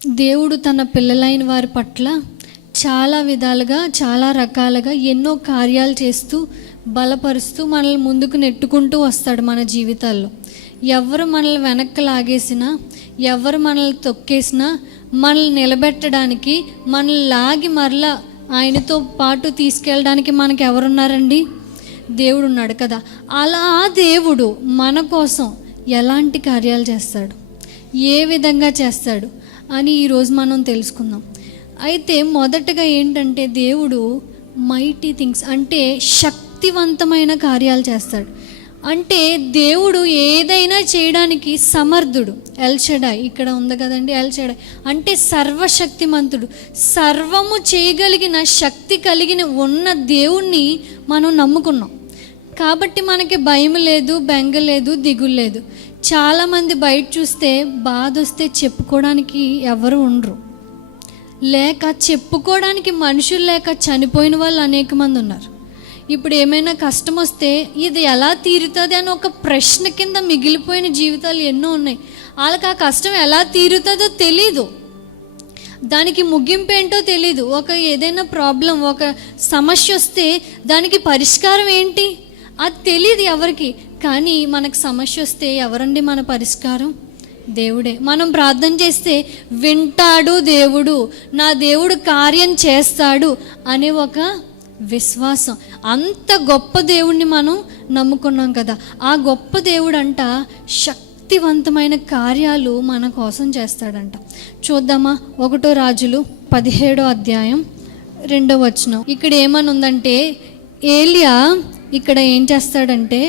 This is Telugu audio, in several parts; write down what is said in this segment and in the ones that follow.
దేవుడు తన పిల్లలైన వారి పట్ల చాలా విధాలుగా, చాలా రకాలుగా ఎన్నో కార్యాలు చేస్తూ, బలపరుస్తూ మనల్ని ముందుకు నెట్టుకుంటూ వస్తాడు మన జీవితాల్లో. ఎవరు మనల్ని వెనక్కి లాగేసినా, ఎవరు మనల్ని తొక్కేసినా, మనల్ని నిలబెట్టడానికి, మనల్ని లాగి మరలా ఆయనతో పాటు తీసుకెళ్ళడానికి మనకి ఎవరున్నారండి? దేవుడు ఉన్నాడు కదా. అలా దేవుడు మన కోసం ఎలాంటి కార్యాలు చేస్తాడు, ఏ విధంగా చేస్తాడు అని ఈరోజు మనం తెలుసుకుందాం. అయితే మొదటగా ఏంటంటే, దేవుడు మైటీ థింగ్స్ అంటే శక్తివంతమైన కార్యాలు చేస్తాడు. అంటే దేవుడు ఏదైనా చేయడానికి సమర్థుడు. ఎల్ షడాయ్ ఇక్కడ ఉంది కదండి, ఎల్ షడాయ్ అంటే సర్వశక్తిమంతుడు. సర్వము చేయగలిగిన శక్తి కలిగిన ఉన్న దేవుణ్ణి మనం నమ్ముకున్నాం కాబట్టి మనకి భయం లేదు, బెంగ లేదు, దిగులు లేదు. చాలామంది బయట చూస్తే బాధ వస్తే చెప్పుకోవడానికి ఎవరు ఉండరు, లేక చెప్పుకోవడానికి మనుషులు లేక చనిపోయిన వాళ్ళు అనేక మంది ఉన్నారు. ఇప్పుడు ఏమైనా కష్టం వస్తే ఇది ఎలా తీరుతుంది అని ఒక ప్రశ్న కింద మిగిలిపోయిన జీవితాలు ఎన్నో ఉన్నాయి. వాళ్ళకి ఆ కష్టం ఎలా తీరుతుందో తెలీదు, దానికి ముగింపు ఏంటో తెలీదు. ఏదైనా ప్రాబ్లం, ఒక సమస్య వస్తే దానికి పరిష్కారం ఏంటి అది తెలియదు ఎవరికి. కానీ మనకు సమస్య వస్తే ఎవరండి మన పరిష్కారం? దేవుడే. మనం ప్రార్థన చేస్తే వింటాడు దేవుడు, నా దేవుడు కార్యం చేస్తాడు అనే ఒక విశ్వాసం. అంత గొప్ప దేవుణ్ణి మనం నమ్ముకున్నాం కదా. ఆ గొప్ప దేవుడు అంట శక్తివంతమైన కార్యాలు మన కోసం చేస్తాడంట. చూద్దామా? 1 రాజులు 17వ అధ్యాయం 2వ వచనం. ఇక్కడ ఏమని ఉందంటే, ఏలియా ఇక్కడ ఏం చేస్తాడంటే,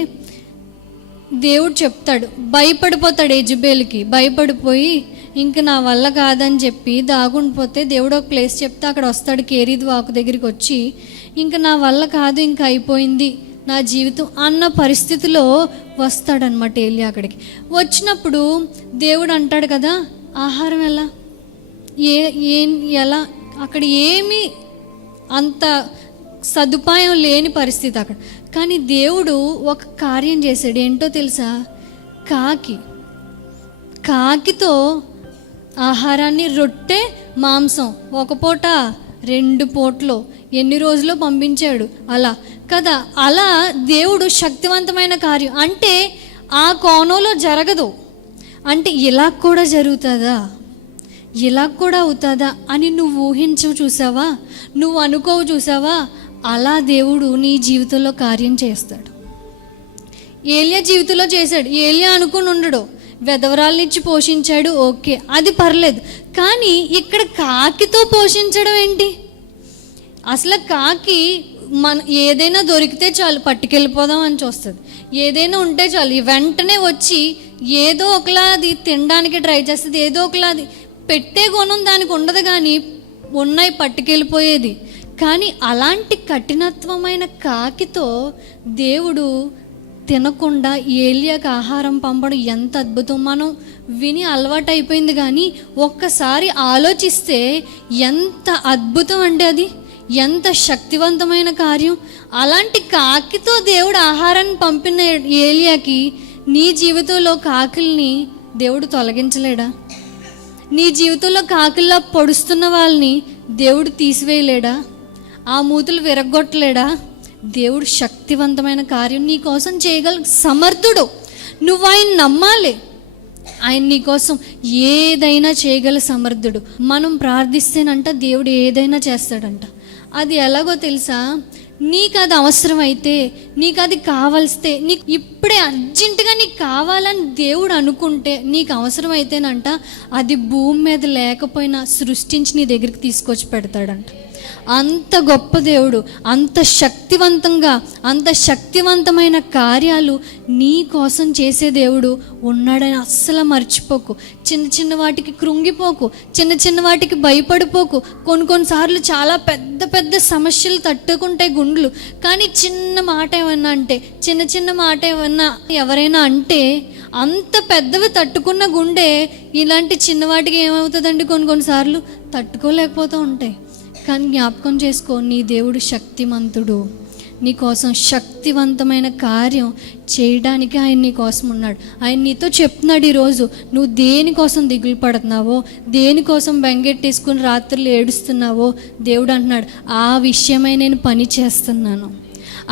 దేవుడు చెప్తాడు, భయపడిపోతాడు యెజబెల్కి. భయపడిపోయి ఇంక నా వల్ల కాదని చెప్పి దాగుండిపోతే, దేవుడు ఒక ప్లేస్ చెప్తే అక్కడ వస్తాడు. కేరీదు వాకు దగ్గరికి వచ్చి, ఇంక నా వల్ల కాదు, ఇంక అయిపోయింది నా జీవితం అన్న పరిస్థితిలో వస్తాడనమాట ఏలియా. అక్కడికి వచ్చినప్పుడు దేవుడు అంటాడు కదా, ఆహారం ఎలా, ఎలా, అక్కడ ఏమీ అంత సదుపాయం లేని పరిస్థితి అక్కడ. కానీ దేవుడు ఒక కార్యం చేశాడు. ఏంటో తెలుసా? కాకితో ఆహారాన్ని, రొట్టె మాంసం, ఒక పూట 2 పూటలు ఎన్ని రోజులు పంపించాడు అలా కదా. అలా దేవుడు శక్తివంతమైన కార్యం. అంటే ఆ కోణంలో జరగదు అంటే ఇలా కూడా జరుగుతుందా, ఇలా కూడా అవుతుందా అని నువ్వు ఊహించవు చూసావా, నువ్వు అనుకోవు చూసావా, అలా దేవుడు నీ జీవితంలో కార్యం చేస్తాడు. ఏలియా జీవితంలో చేశాడు. ఏలియా అనుకుని ఉండడు, వెధవరాలనిచ్చి పోషించాడు, ఓకే అది పర్లేదు. కానీ ఇక్కడ కాకితో పోషించడం ఏంటి? అసలు కాకి ఏదైనా దొరికితే చాలు పట్టుకెళ్ళిపోదాం అని చూస్తుంది. ఏదైనా ఉంటే చాలు వెంటనే వచ్చి ఏదో ఒకలాది తినడానికి ట్రై చేస్తుంది. ఏదో ఒకలాది పెట్టే గుణం దానికి ఉండదు, కానీ ఉన్నాయి పట్టుకెళ్ళిపోయేది. కానీ అలాంటి కఠినత్వమైన కాకితో దేవుడు తినకుండా ఏలియాకి ఆహారం పంపడం ఎంత అద్భుతం. మనం విని అలవాటు అయిపోయింది, కానీ ఒక్కసారి ఆలోచిస్తే ఎంత అద్భుతం అంటే అది, ఎంత శక్తివంతమైన కార్యం. అలాంటి కాకితో దేవుడు ఆహారాన్ని పంపిన ఏలియాకి నీ జీవితంలో కాకిల్ని దేవుడు తొలగించలేడా? నీ జీవితంలో కాకిల్లా పొడుస్తున్న వాళ్ళని దేవుడు తీసివేయలేడా? ఆ మూతులు విరగొట్టలేడా? దేవుడు శక్తివంతమైన కార్యం నీ కోసం చేయగల సమర్థుడు. నువ్వు ఆయన నమ్మాలి. ఆయన నీ కోసం ఏదైనా చేయగల సమర్థుడు. మనం ప్రార్థిస్తేనంట దేవుడు ఏదైనా చేస్తాడంట. అది ఎలాగో తెలుసా? నీకు అది అవసరమైతే, నీకు అది కావాల్స్తే, నీకు ఇప్పుడే అర్జెంటుగా నీకు కావాలని దేవుడు అనుకుంటే, నీకు అవసరమైతేనంట అది భూమి మీద లేకపోయినా సృష్టించి నీ దగ్గరికి తీసుకొచ్చి పెడతాడంట. అంత గొప్ప దేవుడు, అంత శక్తివంతంగా, అంత శక్తివంతమైన కార్యాలు నీ కోసం చేసే దేవుడు ఉన్నాడని అస్సలు మర్చిపోకు. చిన్న చిన్న వాటికి కృంగిపోకు, చిన్న చిన్న వాటికి భయపడిపోకు. కొన్నిసార్లు చాలా పెద్ద పెద్ద సమస్యలు తట్టుకుంటాయి గుండెలు. కానీ చిన్న మాట ఏమన్నా అంటే, చిన్న చిన్న మాట ఏమన్నా ఎవరైనా అంటే, అంత పెద్దవి తట్టుకున్న గుండె ఇలాంటి చిన్నవాటికి ఏమవుతుందండి, కొన్నిసార్లు తట్టుకోలేకపోతూ ఉంటాయి. కానీ జ్ఞాపకం చేసుకో, నీ దేవుడు శక్తిమంతుడు, నీ కోసం శక్తివంతమైన కార్యం చేయడానికి ఆయన నీ కోసం ఉన్నాడు. ఆయన నీతో చెప్తున్నాడు ఈరోజు, నువ్వు దేనికోసం దిగులు పడుతున్నావో, దేనికోసం బెంగెట్టేసుకుని రాత్రులు ఏడుస్తున్నావో, దేవుడు అంటున్నాడు, ఆ విషయమై నేను పని చేస్తున్నాను,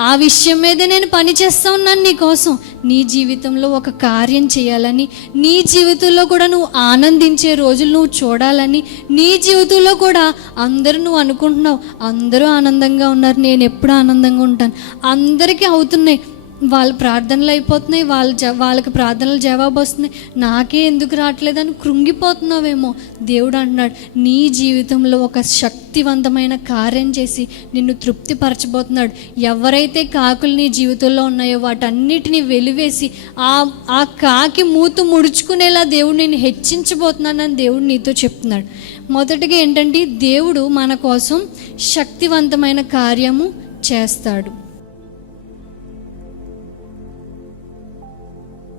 ఆ విషయం మీదే నేను పని చేస్తూ ఉన్నాను నీ కోసం. నీ జీవితంలో ఒక కార్యం చేయాలని, నీ జీవితంలో కూడా నువ్వు ఆనందించే రోజులు నువ్వు చూడాలని, నీ జీవితంలో కూడా అందరూ నువ్వు అనుకుంటున్నావు అందరూ ఆనందంగా ఉన్నారు, నేను ఎప్పుడు ఆనందంగా ఉంటాను, అందరికీ అవుతున్నాయి, వాళ్ళ ప్రార్థనలు అయిపోతున్నాయి, వాళ్ళకి ప్రార్థనలు జవాబు వస్తున్నాయి, నాకే ఎందుకు రావట్లేదని కృంగిపోతున్నావేమో. దేవుడు అంటున్నాడు, నీ జీవితంలో ఒక శక్తివంతమైన కార్యం చేసి నిన్ను తృప్తిపరచబోతున్నాడు. ఎవరైతే కాకులు నీ జీవితంలో ఉన్నాయో వాటన్నిటిని వెలివేసి ఆ కాకి మూతు ముడుచుకునేలా దేవుడు నేను హెచ్చించబోతున్నానని దేవుడు నీతో చెప్తున్నాడు. మొదటిగా ఏంటంటే, దేవుడు మన కోసం శక్తివంతమైన కార్యము చేస్తాడు.